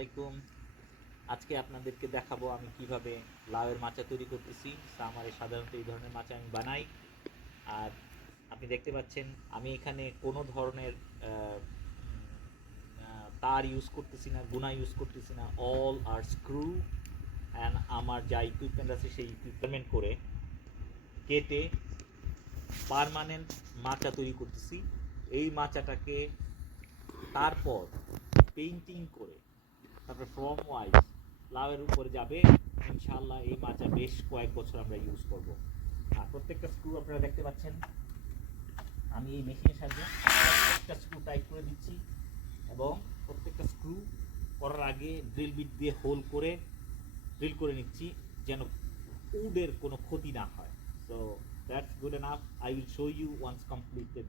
আলাইকুম। আজকে আপনাদেরকে দেখাবো আমি কীভাবে লাউয়ের মাচা তৈরি করতেছি। আমার সাধারণত এই ধরনের মাচা আমি বানাই। আর আপনি দেখতে পাচ্ছেন, আমি এখানে কোনো ধরনের তার ইউজ করতেছি না, গুনা ইউজ করতেছি না। অল আর স্ক্রু অ্যান্ড আমার যা ইকুইপমেন্ট আছে সেই ইকুইপমেন্ট করে কেটে পারমানেন্ট মাচা তৈরি করতেছি। এই মাচাটাকে তারপর পেইন্টিং করে তারপর ফ্রম ওয়াইজ লাউয়ের উপরে যাবে, ইনশাআল্লাহ এই মাচা বেশ কয়েক বছর আমরা ইউজ করব। আর প্রত্যেকটা স্ক্রু আপনারা দেখতে পাচ্ছেন। আমি এই মেশিনের সাহায্যে একটা স্ক্রু টাইট করে দিচ্ছি এবং প্রত্যেকটা স্ক্রু করার আগে ড্রিল বিট দিয়ে হোল করে ড্রিল করে নিচ্ছি যেন উডের কোনো ক্ষতি না হয়। So that's good enough I will show you once completed